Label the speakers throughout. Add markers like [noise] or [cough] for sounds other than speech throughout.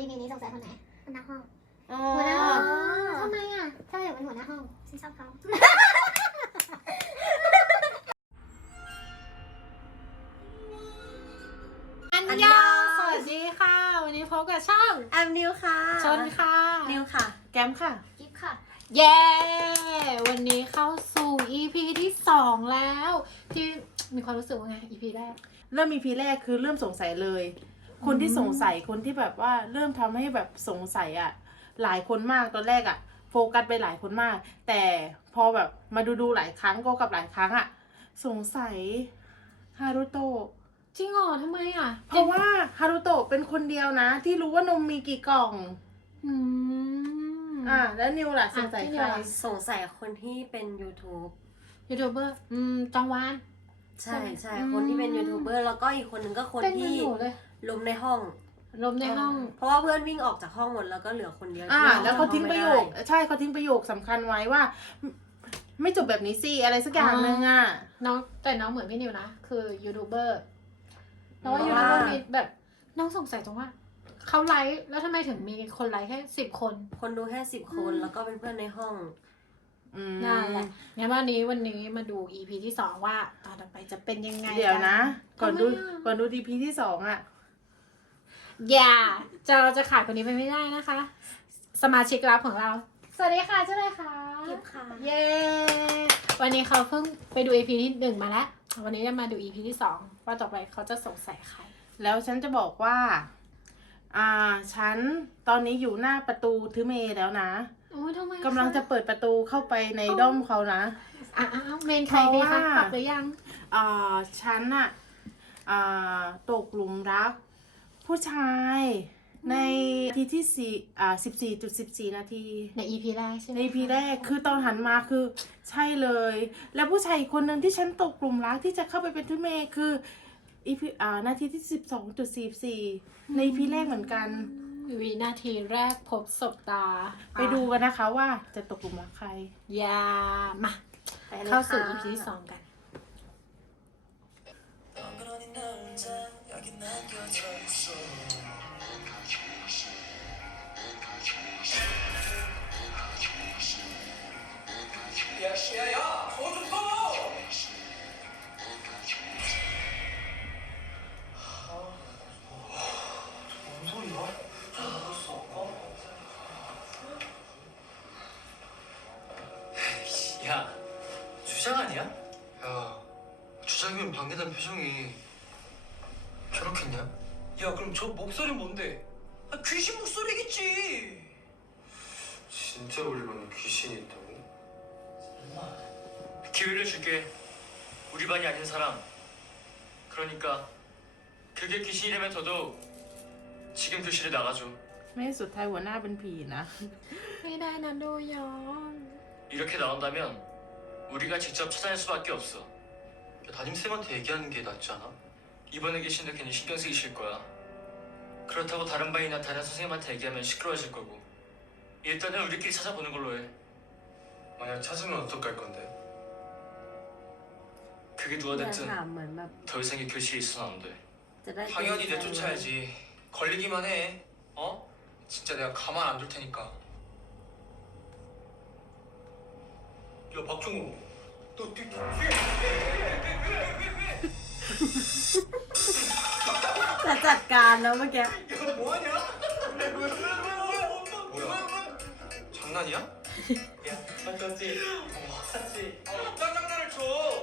Speaker 1: EP นี้สงสัยคนไหน
Speaker 2: หัวหน้าห้อง
Speaker 3: อ๋อ
Speaker 1: หัวหน้าห้องทำไมอะทำไมอยากเป็นหัวหน้าห้อง
Speaker 2: ฉันชอบเขา
Speaker 3: อันยองสวัสดีค่ะ วันนี้พบกับช่อง
Speaker 4: แอมนิวค่ะ
Speaker 3: ชนค่ะ
Speaker 4: นิวค่ะ
Speaker 3: แกมค่ะ
Speaker 1: กิฟค่ะ
Speaker 3: เย้ วันนี้เข้าสู่ EP ที่สองแล้ว ที่มีความรู้สึกว่าไง EP แรก
Speaker 4: เริ่มมีพีแรกคือเริ่มสงสัยเลย คนที่
Speaker 3: อืม
Speaker 4: สงสัยคนที่แบบว่าเริ่มทำให้แบบสงสัยอะหลายคนมากตอนแรกอะโฟกัสไปหลายคนมาก แต่พอแบบมาดูดูๆหลายครั้งก็กับหลายครั้งอะสงสัยฮารุโตะ
Speaker 3: จริงเหรอทำไมอะ
Speaker 4: เพราะว่าฮารุโตะเป็นคนเดียวนะ ที่รู้ว่านมมีกี่กล่อง
Speaker 3: อืม
Speaker 4: อ่า แล้วนิวล่ะสงสัย
Speaker 3: อะพี่
Speaker 4: ใคร
Speaker 3: นิวล่ะ
Speaker 5: สงสัยคนที่เป็น YouTube
Speaker 3: ยูทูบเบอร์ อืมจองวาน
Speaker 5: ใช่ใช่
Speaker 3: อืม
Speaker 5: คนที่เป็นยูทูบเบอร์แล้วก็อีกคนนึงก็คน
Speaker 3: เต้นกัน
Speaker 5: ที่
Speaker 3: อยู่เลย
Speaker 5: ล้มในห้อง
Speaker 3: ลมในห้อง
Speaker 5: เพราะว่าเพื่อนวิ่งออกจากห้องหมดแล้วก็เหลือคนเดียว
Speaker 4: อ่า
Speaker 5: ที่
Speaker 4: แล้วเขาทิ้งประโยค
Speaker 5: ไม่ได้
Speaker 4: ใช่เขาทิ้งประโยคสำคัญไว้ว่า ไม่จบแบบนี้สิอะไรสักอย่างหนึ่งอะ
Speaker 3: น้องแต่น้องเหมือนพี่นิวนะ คือยูทูบเบอร์แต่ว่ายูทูบเบอร์มีแบบน้องสงสัยตรงว่าเขาไลฟ์แล้วทำไมถึงมีคนไลฟ์แค่สิบคน
Speaker 5: คนดูแค่สิบคน
Speaker 3: อืม
Speaker 5: แล้วก็เป็นเพื่อนในห้อง
Speaker 4: อืม
Speaker 3: นั่นแหละงั้นวันนี้วันนี้มาดู EP ที่สองว่าตอนต่อไปจะเป็นยังไง
Speaker 4: เดี๋ยวนะ ก่อนดู
Speaker 3: ทำไมอะ
Speaker 4: ก่อนดูดีพีที่สองอะ
Speaker 3: อย่าจะเราจะขาดคนนี้ไปไม่ได้นะคะ สมาชิกลับของเรา สวัสดีค่ะเจ้าเลยค่ะ
Speaker 5: กิฟค่ะ
Speaker 3: เย้ วันนี้เขาเพิ่งไปดู EP ที่หนึ่งมาแล้ว วันนี้จะมาดู EP ที่สองว่าต่อไปเขาจะสงสัยใคร
Speaker 4: แล้วฉันจะบอกว่า อ่า ฉันตอนนี้อยู่หน้าประตูทึเมแล้วนะ
Speaker 3: โอ้ยทำไม
Speaker 4: กำลังจะเปิดประตูเข้าไปในด้อมเขานะ
Speaker 3: อะอะอะเมนใครดีคะ
Speaker 4: เพราะว่า
Speaker 3: ปรับหรือยัง
Speaker 4: อ่าฉันอะอ่าตกหลุมรัก ผู้ชายในนาทีที่สี่อ่าสิบสี่จุดสิบสี่นาที
Speaker 3: ใน EP แรกใช่ไหม
Speaker 4: ในพีแรกคือตอนหันมาคือใช่เลย แล้วผู้ชายอีกคนหนึ่งที่ฉันตกกลุ่มรักที่จะเข้าไปเป็นทุเมคืออีพีอ่านาทีที่สิบสองจุดสี่สี่ในพีแรกเหมือนกัน
Speaker 3: วินาทีแรกพบศพตา
Speaker 4: ไปดูกันนะคะว่าจะตกกลุ่มรักใคร
Speaker 3: อย่ามา
Speaker 5: ไปลย
Speaker 3: เข้าสู่
Speaker 5: ค่ะ
Speaker 3: EP ที่สองกัน
Speaker 6: 우리 반이
Speaker 7: 아닌 사람 그러니까 그게 귀신이라면 더더욱 지금 교실에 나가줘
Speaker 4: แม่สุดท้ายหัวหน้าเป็นผีนะ
Speaker 3: ไม่ได้นะโดยอน
Speaker 7: 이렇게 나온다면 우리가 직접 찾아낼 수밖에 없어
Speaker 6: 야, 담임쌤한테 얘기하는 게 낫지 않아?
Speaker 7: 이번에 계신데 괜히 신경 쓰이실 거야 그렇다고 다른 반이나 다른 선생님한테 얘기하면 시끄러워질 거고 일단은 우리끼리 찾아보는 걸로 해
Speaker 6: 만약 찾으면 어떡할 건데?
Speaker 7: 그게
Speaker 5: อยาก
Speaker 7: 누가 됐든
Speaker 5: ถามเหมือนแบบ
Speaker 7: 더 이상 이 교실에 있어는 안 돼.
Speaker 5: จะได้
Speaker 6: 당연히
Speaker 5: เตรียมใจ
Speaker 6: 내쫓아야지. 걸리기만 해. 어? 진짜 내가 가만 안 둘 테니까. 야 박종우, 너 뒤, 뒤,
Speaker 5: จะจัดการแล้วเมื่อกี้
Speaker 6: 야 뭐하냐? 뭐야? 장난이야?
Speaker 7: 야, 맞지? 맞지?
Speaker 6: 짜장면을 쳐.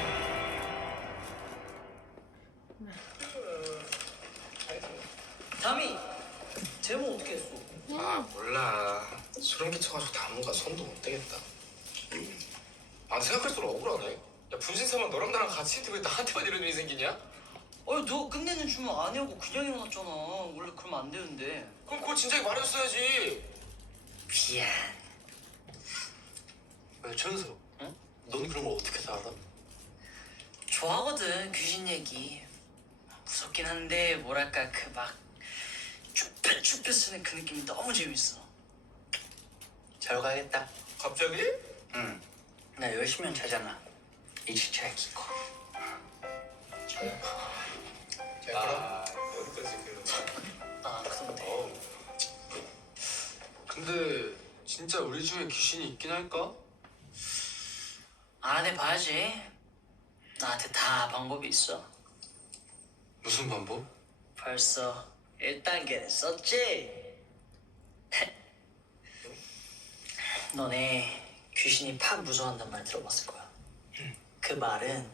Speaker 7: 담이 제목 어떻게 했어?
Speaker 6: 아 몰라. 소름 끼쳐가지고 다무가 손도 못 대겠다. 아 생각할수록 억울하네. 야 분신사만 너랑 나랑 같이 있는데 왜 나한테만 이런 일이 생기냐?
Speaker 2: 아니 너 끝내는 주문 안 해오고 그냥 일어났잖아. 원래 그러면 안 되는데.
Speaker 6: 그럼 그거 진작에 말해줬어야지.
Speaker 2: 미안.
Speaker 6: 왜 천수?
Speaker 2: 응?
Speaker 6: 넌 그런 걸 어떻게 다 알아?
Speaker 2: 좋아하거든 귀신 얘기. 무섭긴 한데 뭐랄까 그 막 쭈뼛 쭈뼛 쓰는 그 느낌이 너무 재밌어.
Speaker 6: 잘 가야겠다. 갑자기?
Speaker 2: 응. 나 열심히 한 자잖아. 이제 잘 키고.
Speaker 6: 아, 여기까지 그런
Speaker 2: 아 그런데.
Speaker 6: 어. 근데 진짜 우리 중에 귀신이 있긴 할까?
Speaker 2: 알아내 봐야지. 나한테 다 방법이 있어.
Speaker 6: 무슨 방법?
Speaker 2: 벌써 1단계를 썼지? 너네 귀신이 팍 무서워한단 말 들어봤을 거야. 그 말은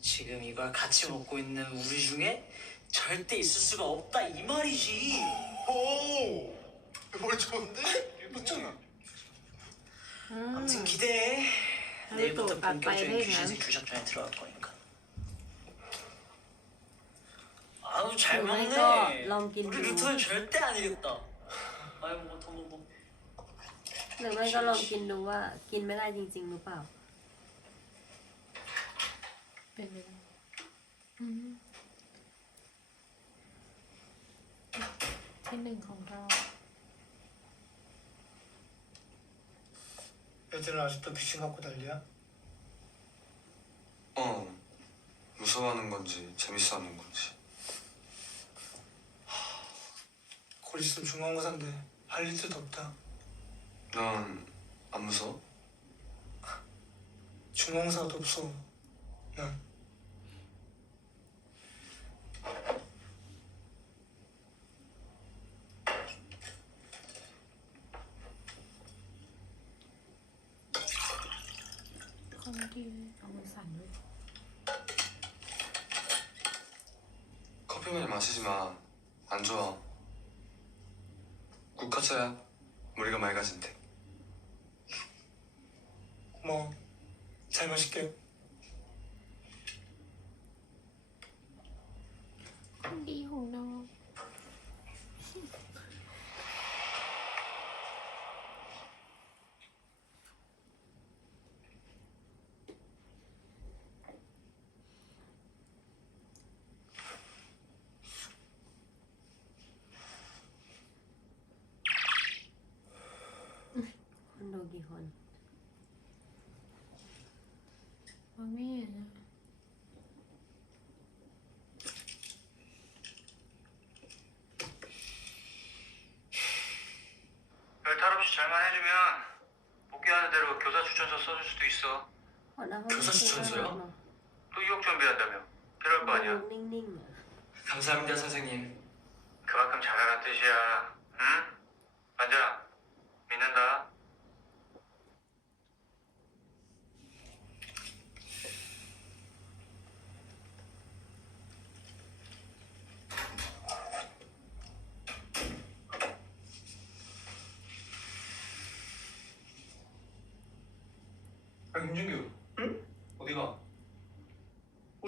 Speaker 2: 지금 이걸 같이 먹고 있는 우리 중에 절대 있을 수가 없다 이 말이지.
Speaker 6: 오! 뭘 좋은데? 맞잖아.
Speaker 2: 아무튼 기대해.
Speaker 4: 음.
Speaker 2: 내일부터 본격적인
Speaker 4: 그냥.
Speaker 2: 규작전에 들어갈 거니까. 아우 잘
Speaker 5: หรือไม่
Speaker 2: 먹네.
Speaker 5: ก็ลองกิน
Speaker 2: 우리
Speaker 5: ดู
Speaker 2: 루터는 절대 안 이겼다. 아이 뭐더 먹어.
Speaker 5: หรือไม่ก็ลองกินดูว่ากินไม่ได้จริง ๆ หรือเปล่า
Speaker 3: เป็นไปได้อืมที่หนึ่งของเรา
Speaker 8: 애들은 아직도 귀신 갖고 난리야?
Speaker 6: 어. 무서워하는 건지 재밌어하는 건지.
Speaker 8: 곧 있으면 중간고사인데 할 일도 없다.
Speaker 6: 난안 무서워?
Speaker 8: 중간고사도 없어. 난
Speaker 6: 커피만 마시지 마. 안 좋아. 국 커져야 머리가 맑아진대.
Speaker 8: 고마워. 잘 마실게.
Speaker 9: 미호나. 수도 있어.
Speaker 6: 교사 추천서요?
Speaker 9: 또 유학 준비한다며. 필요할 거 아니야.
Speaker 7: 감사합니다 선생님.
Speaker 9: 그만큼 잘하는 뜻이야.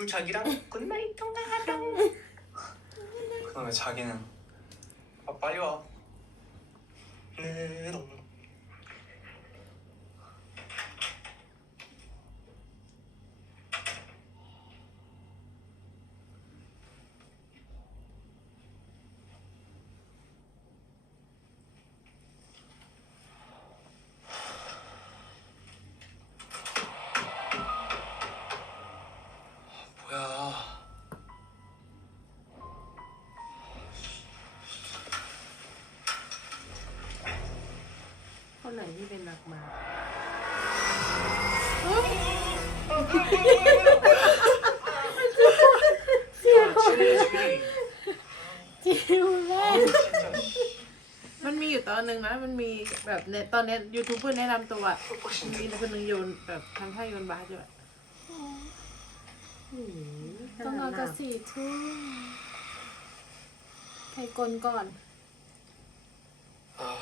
Speaker 2: 자기랑 굿나잇 통화하자.
Speaker 6: 그놈의 자기는. 아, 빨리 와.
Speaker 8: 네, 너.
Speaker 6: 뭐
Speaker 3: จิวแม่
Speaker 4: มันมีอยู่ตอนหนึ่งนะ มันมีแบบในตอนเนี้ยูทูบเบอร์แนะนำตัวอะมันมีคนหนึ่งโยนแบบทำท่าโยนบาสอยู่อะ
Speaker 5: หืมข
Speaker 3: ต้องน
Speaker 5: นา
Speaker 3: อ
Speaker 5: ด
Speaker 3: น
Speaker 5: ห
Speaker 3: กั
Speaker 5: นั
Speaker 3: บ
Speaker 5: ก
Speaker 3: สี่ทุ่มใครกลนก่อน
Speaker 6: 아.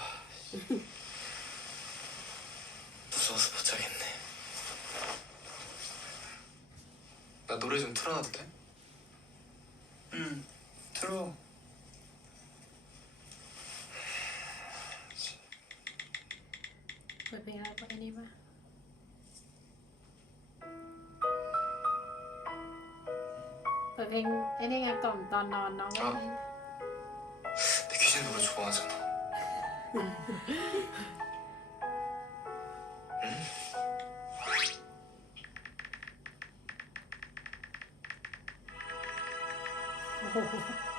Speaker 6: 무서워서 못 자겠네. 나 노래 좀 틀어놔도 돼?
Speaker 2: 응.
Speaker 3: เปิดเพลงอะไรก็ไอ้นี่มาเปิดเพลงไอ้นี่ไงก่อนตอนนอนน้อง
Speaker 6: อ่ะ 내 귀신 노래 좋아하잖아.
Speaker 3: 오.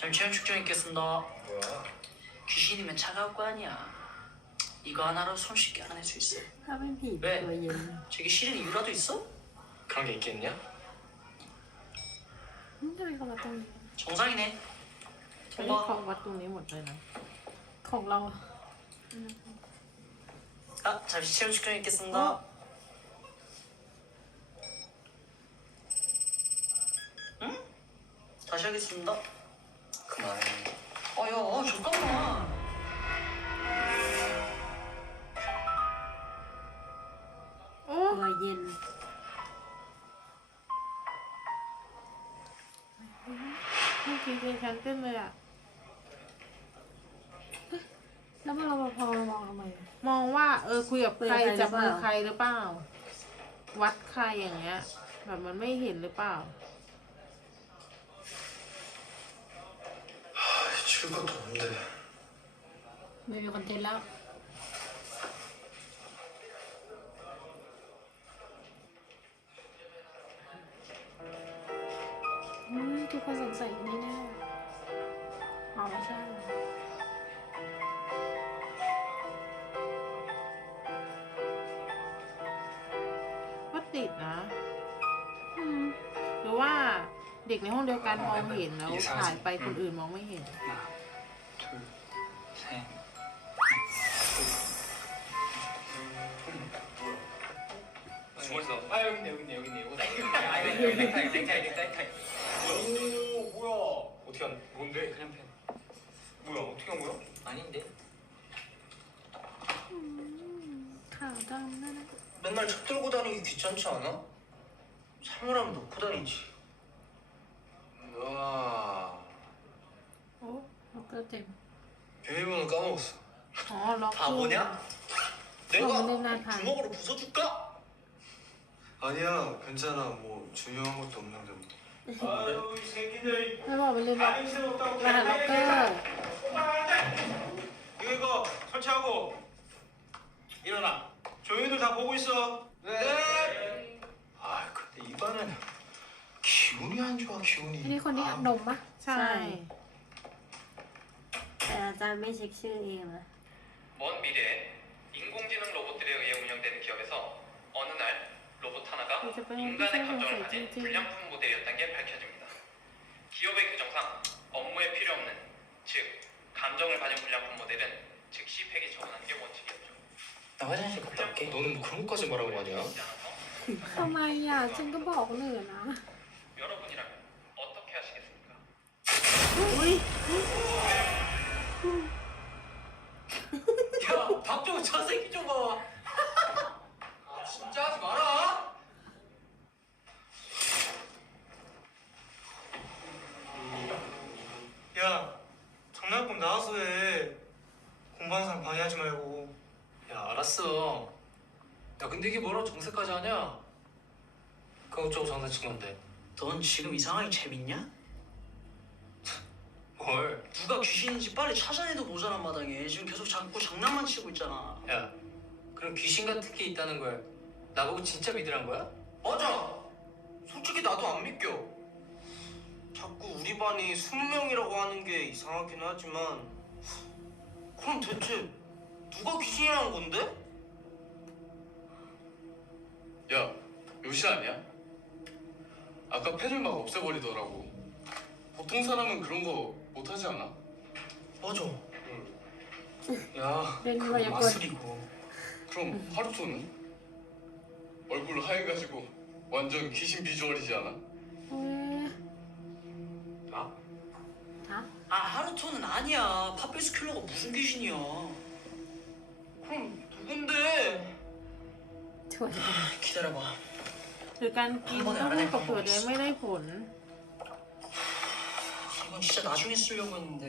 Speaker 2: 전 체험 축전 있겠습니다.
Speaker 6: 뭐야?
Speaker 2: 귀신이면 차가울 거 아니야. 이거 하나로 손쉽게 알아낼 수 있어.
Speaker 5: ถ้าไม่ผี
Speaker 2: เว้ย
Speaker 5: ตัวเย็น
Speaker 2: 저기 실은 이유라도 있어?
Speaker 6: 그런 게 있겠냐?
Speaker 3: อืมทำไมเขามาตรงนี้
Speaker 2: 정상이네.
Speaker 4: อันนี้ของวัดตรงนี้หมดเลยนะ
Speaker 3: ของเรา
Speaker 2: 아 잠시 체험 축전 있겠습니다.
Speaker 3: 어?
Speaker 2: 응? 다시 하겠습니다.
Speaker 6: 그만해.
Speaker 2: 아야 아, 잠깐만.
Speaker 4: โอ้
Speaker 5: ตัวเย็น
Speaker 4: เมื่อกี้เป็นฉันเต้นเลยอะ
Speaker 3: แล้วมาเราพอมามองทำไมอะ
Speaker 4: มองว่า เออคุยกับใครจับมือใครหรือเปล่า วัดใครอย่างเงี้ย แบบมันไม่เห็นหรือเปล่า
Speaker 8: ชื่อก็ถมเลย
Speaker 3: ไม่มีคอนเทนต์แล้ว อืมทุกคนสงสัยนี่แน่อ๋อไม่ใช่
Speaker 4: ว่าติดนะหรือว่าเด็กในห้องเดียวกันมองเห็นแล้วถ่ายไปคนอื่นมองไม่เห็น
Speaker 6: 둘셋 뭐야 뭐야 어떻게 한 거야
Speaker 2: 아닌데
Speaker 8: 맨날 책 들고 다니기 귀찮지 않아? 사물함 놓고 다니지 내가
Speaker 3: 어, 근데 난 반.
Speaker 8: 주먹으로 부숴줄까? 아니야 괜찮아 뭐 중요한 것도 없는데 뭐
Speaker 6: 아유 이 새끼들
Speaker 3: ไม่บอกไปเลยล็อก
Speaker 6: 아닌 새 없다고
Speaker 3: รหัสล็อกเกอร์
Speaker 6: 이거 이거 설치하고 일어나 조용히들 다 보고 있어 네. 아 근데 이번엔 기운이 안 좋아
Speaker 3: อัน
Speaker 6: 기운이
Speaker 3: นี้คนที่อัดนมปะ
Speaker 4: ใช่
Speaker 5: แต่อาจารย์ไม่เช็คชื่อเองนะ
Speaker 9: 먼 미래에 인공지능 로봇 들에 의해 운영되는 기업에서 어느 날 로봇 하나가
Speaker 3: 어,
Speaker 4: 이제 빨리
Speaker 9: 인간의
Speaker 3: 피자를
Speaker 9: 감정을
Speaker 3: 먹어야지,
Speaker 9: 가진
Speaker 3: 이제.
Speaker 9: 불량품 모델이었다는 게 밝혀집니다. 기업의 규정상 업무에 필요 없는 즉 감정을 가진 불량품 모델은 즉시 폐기 처분하는 게 원칙이었죠.
Speaker 2: 나 화장실 갔다 올게.
Speaker 6: 너는 뭐 그런 것까지 말하고 하냐?
Speaker 9: 그렇지 않아서
Speaker 3: ทำไมอ่ะฉันก็บอกคนอื่นนะ
Speaker 9: 여러분이라면 어떻게 하시겠습니까?
Speaker 2: 야 박정우 저 새끼 좀 봐.
Speaker 7: 이게 뭐라고 정색까지 하냐 그거 어쩌고 장난친 건데
Speaker 2: 넌 지금 이 상황이 재밌냐? [laughs]
Speaker 7: 뭘?
Speaker 2: 누가 귀신인지 빨리 찾아내도 모자란 마당에 지금 계속 자꾸 장난만 치고 있잖아.
Speaker 7: 야 그럼 귀신 같은 게 있다는 걸 나보고 진짜 믿으란 거야?
Speaker 8: 맞아 솔직히 나도 안 믿겨 자꾸 우리 반이 20명이라고 하는 게 이상하긴 하지만 그럼 대체 누가 귀신이라는 건데?
Speaker 6: 야, 요시 아니야? 아까 패를 막 없애버리더라고.
Speaker 7: 보통 사람은 그런 거 못하지 않아?
Speaker 8: 맞아.
Speaker 7: 응.
Speaker 3: 야, 그럼
Speaker 7: 마술이고. 그럼 하루토는? 얼굴 하얘가지고 완전 귀신 비주얼이지 않아?
Speaker 3: 음... 나?
Speaker 8: 나?
Speaker 2: 아, 하루토는 아니야. 파피스 킬러가 무슨 귀신이야.
Speaker 8: 그럼 누군데?
Speaker 3: ช่วย
Speaker 2: 기다려봐
Speaker 4: หรือการกินเต้าหู้กับถั่วแดงไม่ได้ผล
Speaker 2: 이건 진짜 나중에 쓰려고 했는데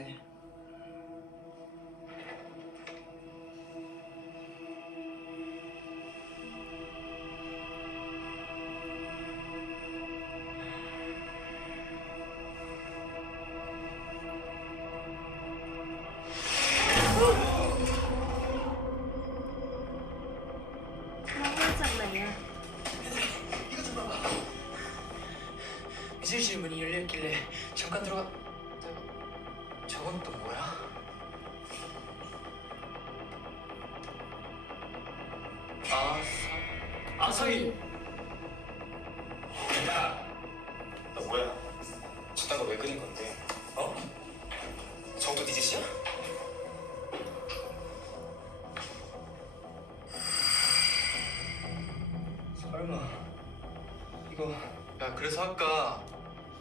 Speaker 7: 그래서 아까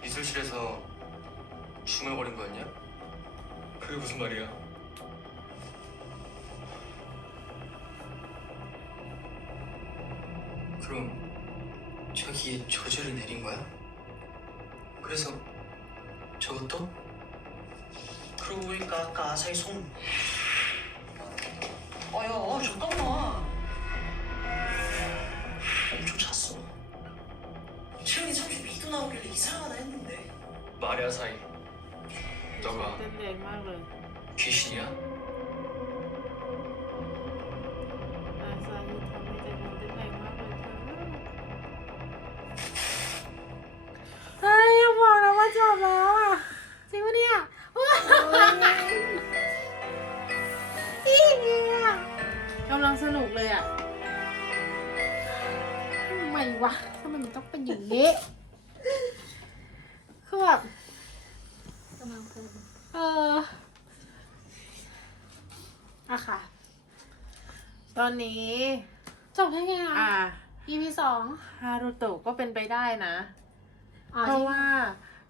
Speaker 7: 미술실에서 중얼거린 거였냐? 그게 무슨 말이야?
Speaker 2: 그럼 저기에 저주를 내린 거야? 그래서 저것도? 그러고 보니까 아까 아사히 손 아야 아, 잠깐만
Speaker 7: 말이 아사히. 너가
Speaker 4: เต้นแรงมากเลย
Speaker 7: 귀신이야?
Speaker 4: อาซาฮิทำให้ใจมันเต้นแรงมากเลยค่ะเฮ้ยอย่าบอกนะว่าจบแล้วอ่ะ
Speaker 3: จริงปะเนี่ยอีเนี่ย
Speaker 4: กำลังสนุกเลยอ่ะ
Speaker 3: ทำไมวะทำไมมันต้องเป็นอย่างนี้คือแบบ อออะค่ะ
Speaker 4: ตอนนี้
Speaker 3: จบได้ไงอะ
Speaker 4: อ่า
Speaker 3: EP สอง
Speaker 4: ฮารุโตะก็เป็นไปได้นะ
Speaker 3: อ๋อ
Speaker 4: เพราะ
Speaker 3: ที่
Speaker 4: ว่า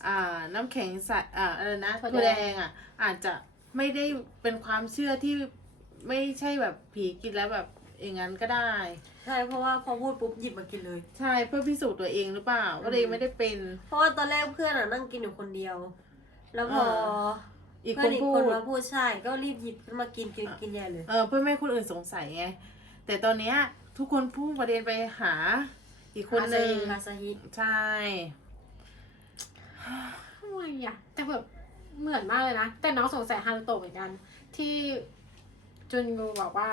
Speaker 4: อ่า น้ำแข็งใสอ่าอะไรนะ
Speaker 3: ถั่
Speaker 4: ถั่
Speaker 3: ว
Speaker 4: ว
Speaker 3: แด
Speaker 4: แด
Speaker 3: ง
Speaker 4: งอะ อาจจะไม่ได้เป็นความเชื่อที่ไม่ใช่แบบผีกินแล้วแบบอย่างนั้นก็ได้
Speaker 5: ใช่เพราะว่าพอพูดปุ๊บหยิบมากินเลย
Speaker 4: ใช่เพื่อพิสูจน์ตัวเองหรือเปล่า ก็เลยไม่ได้เป็น
Speaker 5: เพราะว่าตอนแรกเพื่อนอะนั่งกินอยู่คนเดียว แล้วพอ
Speaker 4: เออ อีก
Speaker 5: เพื่
Speaker 4: ค
Speaker 5: อน
Speaker 4: น
Speaker 5: อีก
Speaker 4: พู
Speaker 5: คน
Speaker 4: ด
Speaker 5: มาพูดใช่ก็รีบหยิบขึ้นมากินกินกินใหญ่เลย
Speaker 4: เออเพื่อไม่ให้คนอื่นสงสัยไงแต่ตอนเนี้ยทุกคนพุ่งประเด็นไปหา อีกคนหนึ่ง
Speaker 5: ฮาซาฮิ
Speaker 4: ใช่
Speaker 3: ทำไมอะแต่แบบเหมือนมากเลยนะ แต่น้องสงสัยฮารุโตะเหมือนกัน ที่จุนยูบอกว่า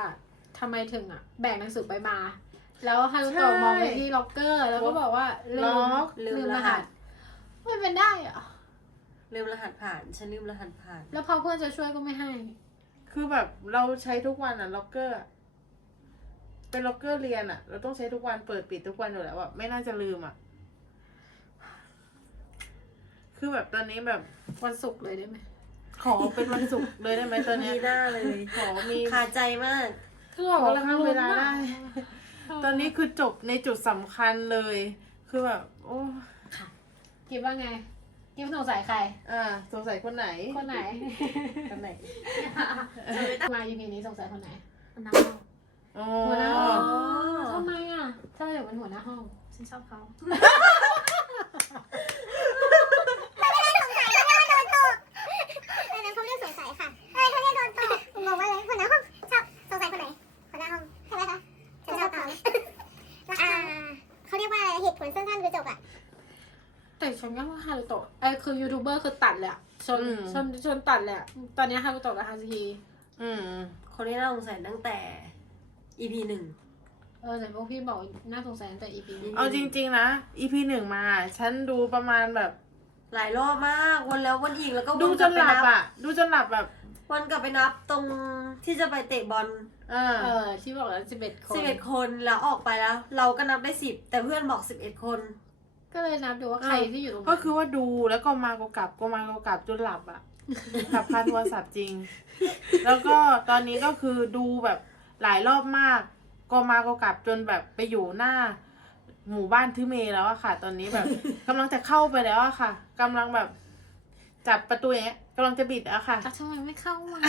Speaker 3: ทำไมถึงอะ แบ่งหนังสือไปมา แล้วฮารุโตะมองไปที่ล็อกเกอร์ แล้วก็บอกว่าลื
Speaker 4: ล็
Speaker 3: ม
Speaker 4: อก
Speaker 5: ลืมรหัส
Speaker 3: มันเป็นได้เหรอ
Speaker 5: ลืมรหัสผ่าน ฉันลืมรหัสผ่าน
Speaker 3: แล้วพอเพื่อนจะช่วยก็ไม่ให้
Speaker 4: คือแบบเราใช้ทุกวันอะล็อกเกอร์อะเป็นล็อกเกอร์เรียนอะเราต้องใช้ทุกวันเปิดปิดทุกวันอยู่แล้วอะไม่น่าจะลืมอะคือแบบตอนนี้แบบ
Speaker 3: วันศุกร์เลยได้ไหม
Speaker 4: ขอเป็นวันศุกร์เลยได้ไหมตอนเนี้
Speaker 5: มี
Speaker 4: ย
Speaker 5: หน้าเลย
Speaker 4: ขอมี
Speaker 5: คาใจมาก
Speaker 3: คือแบบ
Speaker 4: ขอ
Speaker 3: ว่า
Speaker 4: ข้ามเวลาได้
Speaker 3: เออ
Speaker 4: ตอนนี้คือจบในจุดสำคัญเลย คือแบบโอ้
Speaker 3: กิฟว่าไง กิฟสงสัยใคร
Speaker 4: อ่าสงสัยคนไหน
Speaker 3: คนไหน
Speaker 4: คนไหน
Speaker 3: มา EP นี้สงสัยคนไหน
Speaker 5: น้ำ
Speaker 4: อ๋อ
Speaker 3: หัวหน้าห้
Speaker 5: อ๋
Speaker 3: อ
Speaker 5: อง
Speaker 3: ทำไมอะถ้าเดี๋ยวเป็นหัวหน้าห้อง
Speaker 5: ฉันชอบเขา
Speaker 1: เออนั้นเขาเรียกสงสัยค่ะเอ้ยเขาเรียกโดนตกงงว่าเลยหัวหน้าห้องชอบสงสัยคนไหนหัวหน้าห้องใช่ไหมคะฉันชอบเขาอ่าเขาเรียกว่าอะไรเหตุผลสั้นๆคือจบอะ
Speaker 3: แต่ฉันก็ว่าฮารุโตะไอ้คือยูทูบเบอร์คือตัดเลยอะชน
Speaker 4: อืม
Speaker 3: ชนชนตัดเลยอะตอนนี้ฮารุโตะกับฮาซาฮิ
Speaker 4: อืม
Speaker 5: คนนี้น่าสงสัยตั้งแต่ EP หนึ่ง
Speaker 3: เออแต่พวกพี่บอกน่าสงสัยตั้งแต่ EP นี้
Speaker 4: เอาจริงๆนะ EP หนึ่งมา ฉันดูประมาณแบบ
Speaker 5: หลายรอบมากวนแล้ววนอีกแล้วก็ว
Speaker 4: ดู
Speaker 5: น
Speaker 4: จ
Speaker 5: กลับ
Speaker 4: น
Speaker 5: ไป
Speaker 4: หลับ
Speaker 5: นับ
Speaker 4: อะ ดูจนหลับแบบ
Speaker 5: วนกลับไปนับตรงที่จะไปเตะบอล
Speaker 4: เออ
Speaker 3: เออที่บอกแล้วสิบเอ็ดคน
Speaker 5: สิบเอ็ดคนแล้วออกไปแล้ว เราก็นับได้สิบแต่เพื่อนบอกสิบเอ็ดคน
Speaker 3: ก็เลยนับดูว่าใครที่อยู่ตรงไหน
Speaker 4: ก็คือว่าดูแล้วก็มาก็กลับก็มาก็กลับจนหลับอะหลับคาโทรศัพท์จริง แล้วก็ตอนนี้ก็คือดูแบบหลายรอบมาก ก็มาก็กลับจนแบบไปอยู่หน้า หมู่บ้านทึเมแล้วอะค่ะ ตอนนี้แบบกำลังจะเข้าไปแล้วอะค่ะกำลังแบบ จับประตูอย่างเงี้ยกำลังจะบิดอะค่ะ
Speaker 3: แล้วทำไมไม่เข้ามา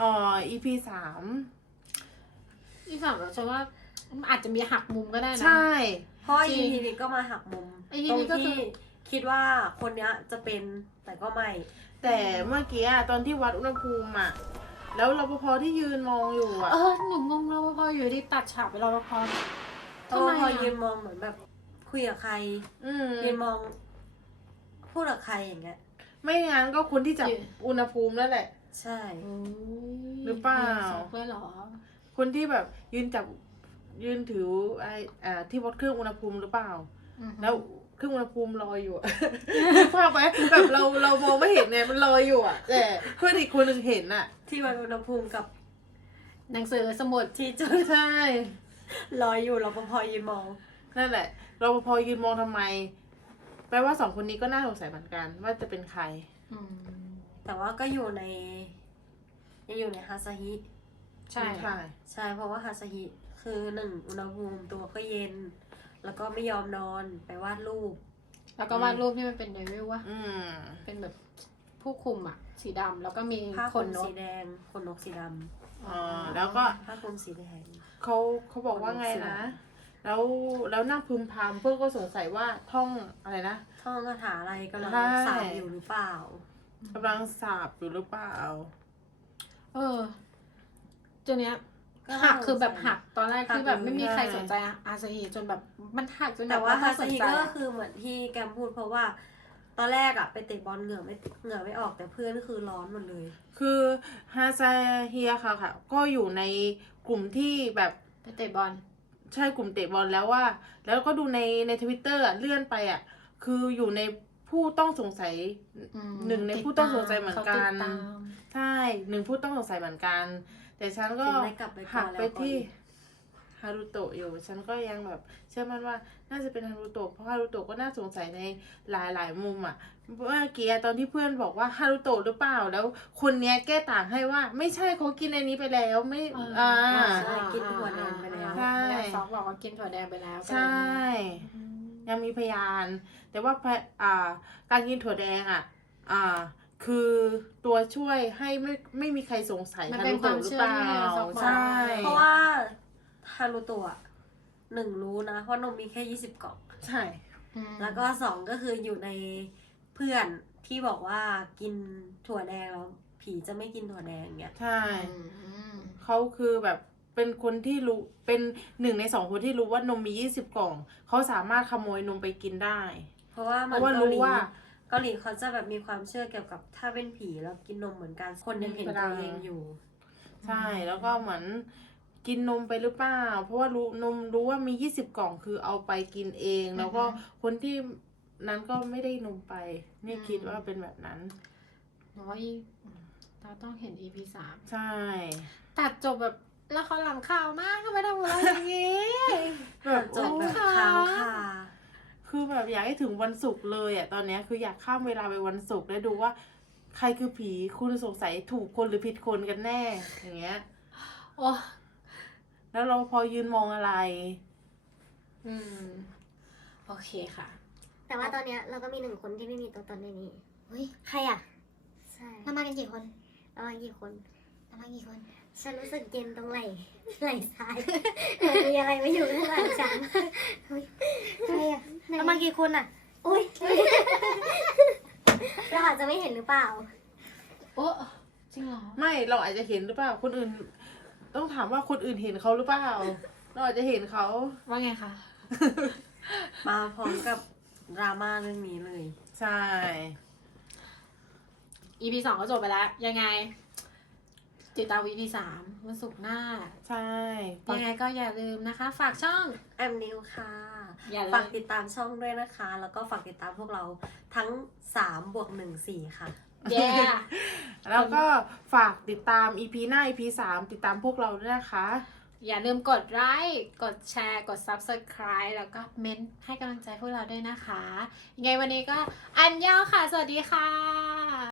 Speaker 4: อ๋อ EP สาม
Speaker 3: ที่ สามเราฉันว่ามันอาจจะมีหักมุมก็ได้นะ
Speaker 4: ใช่
Speaker 5: เพราะ
Speaker 3: จริ
Speaker 5: อี
Speaker 3: ง
Speaker 5: พีนี้ก็มาหักมุม
Speaker 3: ไอ้ที
Speaker 5: ตรง
Speaker 3: นี้ก็คื
Speaker 5: ที่
Speaker 3: อ
Speaker 5: คิดว่าคนเนี้ยจะเป็นแต่ก็ไม่
Speaker 4: แต่เมื่อกี้อะตอนที่วัดอุณหภูมิอะแล้วรปภที่ยืนมองอยู่อะ
Speaker 3: เออหนูงงรปภอยู่ดีตัดฉากไปรปภ
Speaker 5: เพราะ
Speaker 3: ทำไม
Speaker 5: ว่าพอยื
Speaker 3: อะ
Speaker 5: นมองเหมือนแบบคุยกับใคร
Speaker 4: อืม
Speaker 5: ยืนมอง พูดกับใครอย่างเงี้ย
Speaker 4: ไม่งั้นก็คนที่จับอุณหภูมินั่นแหละ
Speaker 5: ใช่
Speaker 3: โอ้ย
Speaker 4: หรือเปล่า
Speaker 3: ช็อกเลยเหรอ
Speaker 4: คนที่แบบยืนจับยืนถือไออ่าที่วัดเครื่องอุณหภูมิหรือเปล่า
Speaker 3: อือฮึ
Speaker 4: แล้วเครื่องอุณหภูมิลอยอยู่อะ นึกภาพไหมแบบเราเรามองไม่เห็นเนี่ยมันลอยอยู่อะแต่เพื่อนอีกคนหนึ่งเห็นอะ
Speaker 5: ที่วัดอุณหภูมิกับ
Speaker 3: หนังสือสมุด
Speaker 5: ที่จุด
Speaker 4: ใช่
Speaker 5: ลอยอยู่รปภยืนมอง
Speaker 4: นั่นแหละรปภยืนมองทำไม แปลว่าสองคนนี้ก็น่าสงสัยเหมือนกัน ว่าจะเป็นใคร
Speaker 3: อืม
Speaker 5: แต่ว่าก็อยู่ในยังอยู่ในฮาซาฮิ
Speaker 3: ใช่
Speaker 4: ใช่
Speaker 5: ใช่เพราะว่าฮาซาฮิคือหนึ่งอุณหภูมิตัวก็เย็น แล้วก็ไม่ยอมนอนไปวาดรูป
Speaker 3: แล้วก็วาดรูปที่มันเป็นเดวิลวะ
Speaker 4: อืม
Speaker 3: เป็นแบบผู้คุมอะสีดำแล้วก็มี
Speaker 5: ผ้า
Speaker 3: ข
Speaker 5: ข
Speaker 3: น
Speaker 5: น
Speaker 3: น
Speaker 5: สี
Speaker 3: ก
Speaker 5: แดงขนนกสีด
Speaker 4: อ๋อแล้วก็ำ
Speaker 5: ผ้าคลุมสีแดง
Speaker 4: เขาเขาบอกว่าไงนะ แล้วแล้วนั่งพึมพำเพื่อนก็สงสัยว่าท่องอะไรนะ
Speaker 5: ท่องคาถาอะไรกำลัง
Speaker 4: ใช่
Speaker 5: สาบอยู่หรือเปล่า
Speaker 4: กำลังสาบอยู่หรือเปล่า
Speaker 3: เออ ตัวเนี้ย
Speaker 5: ก็
Speaker 3: หัก
Speaker 5: น่า
Speaker 3: คือแบบ
Speaker 5: สงสัย
Speaker 3: หักตอนแรกที่แบบไม่มีใคร
Speaker 4: ใช่
Speaker 3: สนใจอาซาฮีจนแบบมันหักจน
Speaker 5: แต่ว่า
Speaker 3: บบ
Speaker 5: ฮา
Speaker 3: ส
Speaker 5: ซานฮิ
Speaker 3: ใจ
Speaker 5: ก็
Speaker 3: อะ
Speaker 5: คือเหมือนที่แกมพูดเพราะว่า ตอนแรกอะไปเตะบอลเหงื่อไม่เหงื่อไม่ออกแต่เพื่อนก็คือร้อนหมดเลย
Speaker 4: คือฮาซาเฮียค่ะค่ะ ก็อยู่ในกลุ่มที่แบบ
Speaker 3: ไปเตะบอล
Speaker 4: ใช่กลุ่มเตะบอลแล้วว่า แล้วก็ดูในในทวิตเตอร์เลื่อนไปอะ คืออยู่ในผู้ต้องสงสัย
Speaker 3: อืม
Speaker 4: หนึ่งในผู้ต้องสงสัยเหมือนกัน
Speaker 3: ขาติดตาม
Speaker 4: ใช่หนึ่งผู้ต้องสงสัยเหมือนกัน แต่ฉันก็
Speaker 5: ถึงได้กลับไปก่อน
Speaker 4: หักไป
Speaker 5: แล้วก่อน
Speaker 4: ที่ฮารุโตะอยู่ ฉันก็ยังแบบ เชื่อมั่นว่าน่าจะเป็นฮารุโตะเพราะฮารุโตะก็น่าสงสัยในหลายหลายๆมุมอะเมื่อกี้ตอนที่เพื่อนบอกว่าฮารุโตะหรือเปล่าแล้ว คนเนี้ยแก้ต่างให้ว่า ไม่ใช่เขากินอันนี้ไปแล้วไม่
Speaker 3: เออ
Speaker 4: อ่า
Speaker 5: ใช่กินถั่วแดงไปแล้ว
Speaker 4: ใช่
Speaker 3: แล้วซอฟบอกว่ากินถั่วแดงไปแล้ว
Speaker 4: ใช่ ยังมีพยาน แต่ว่าพะอ่าการกินถั่วแดงอะ อ่า คือตัวช่วยให้ไม่ไม่มีใครสงสัย
Speaker 3: มัน
Speaker 4: ฮา
Speaker 3: เป็น
Speaker 4: รุ
Speaker 3: ควา
Speaker 4: โตะ
Speaker 3: ม
Speaker 4: หรือ
Speaker 3: เชื่อ
Speaker 4: เปล่า
Speaker 3: ที่ซอฟบอก
Speaker 4: ใช่
Speaker 5: เพราะว่าฮารุโตะหนึ่งรู้นะว่านมมีแค่ยี่สิบกล่อง
Speaker 4: ใช่
Speaker 3: อืม
Speaker 5: แล้วก็สองก็คืออยู่ในเพื่อนที่บอกว่ากินถั่วแดงแล้วผีจะไม่กินถั่วแดงเงี้ย
Speaker 4: ใช่
Speaker 3: อืม
Speaker 4: เขาคือแบบเป็นคนที่รู้เป็นหนึ่งในสองคนที่รู้ว่านมมียี่สิบกล่อง เขาสามารถขโมยนมไปกินได้
Speaker 5: เพราะว่า
Speaker 4: เพ
Speaker 5: มัน
Speaker 4: ราะว่า
Speaker 5: เกา
Speaker 4: รู้
Speaker 5: หลี
Speaker 4: ว่า
Speaker 5: เกาหลีเขาจะแบบมีความเชื่อเกี่ยวกับถ้าเป็นผีแล้วกินนมเหมือนกันคนยังเห็นตัวเองอยู่
Speaker 4: ใช่แล้วก็เหมือนกินนมไปหรือเปล่า เพราะว่ารู้นมรู้ว่ามียี่สิบกล่องคือเอาไปกินเอง แล้วก็คนที่นั้นก็ไม่ได้นมไป นี่คิดว่าเป็นแบบนั้น
Speaker 3: น้อยเราต้องเห็น EP สาม
Speaker 4: ใช่
Speaker 3: ตัดจบแบบละครหลังข่าวมากทำไมทำอะไรอย่างงี้
Speaker 4: แบบ
Speaker 5: จบแบบ
Speaker 3: โอ้ย
Speaker 5: ค้างคา
Speaker 4: คือแบบอยากให้ถึงวันศุกร์เลยอะตอนเนี้ยคืออยากข้ามเวลาไปวันศุกร์แล้วดูว่า ใครคือผีคุณสงสัยถูกคนหรือผิดคนกันแน่อย่างเงี้ย
Speaker 3: โอ้
Speaker 4: แล้วเราพอยืนมองอะไร
Speaker 3: อืม โอเคค่ะ
Speaker 1: แต่ว่าตอนเนี้ยเราก็มีหนึ่งคนที่ไม่มีตัวตนในนี้ เฮ้ย ใครอะใช่เรามากันกี่คน เรามากี่คน เรามากี่คน ฉันรู้สึกเย็นตรงไหล่ไหล่ซ้ายเหมือนมีอะไรไม่อยู่ข้างหลังฉันเฮ้ยใครอะเรามากี่คนอะ อุ้ยเราอาจจะไม่เห็นหรือเปล่า
Speaker 3: โอ้จริงเหรอ
Speaker 4: ไม่เราอาจจะเห็นหรือเปล่า คนอื่น ต้องถามว่าคนอื่นเห็นเขาหรือเปล่า เราอาจจะเห็นเขา
Speaker 3: ว่าไงคะ
Speaker 5: มาพร้อมกับดราม่าเรื่องนี้เลย
Speaker 4: ใช่
Speaker 3: EP สองก็จบไปแล้ว ยังไง ติดตาม EP สามวันศุกร์หน้า
Speaker 4: ใช่
Speaker 3: ยังไงก็อย่าลืมนะคะ ฝากช่อง
Speaker 5: แอมนิวค่ะ
Speaker 3: อย่าลื
Speaker 5: ฝาก
Speaker 3: ม
Speaker 5: ติดตามช่องด้วยนะคะ แล้วก็ฝากติดตามพวกเราทั้ง3บวก1 4ค่ะ
Speaker 3: แย่
Speaker 4: แล้วก็ฝากติดตาม EP หน้า EP สามติดตามพวกเราด้วยนะคะ
Speaker 3: อย่าลืมกดไลค์ กดแชร์ กด Subscribe แล้วก็เม้นต์ให้กำลังใจพวกเราด้วยนะคะ ยังไงวันนี้ก็อันยองค่ะ สวัสดีค่ะ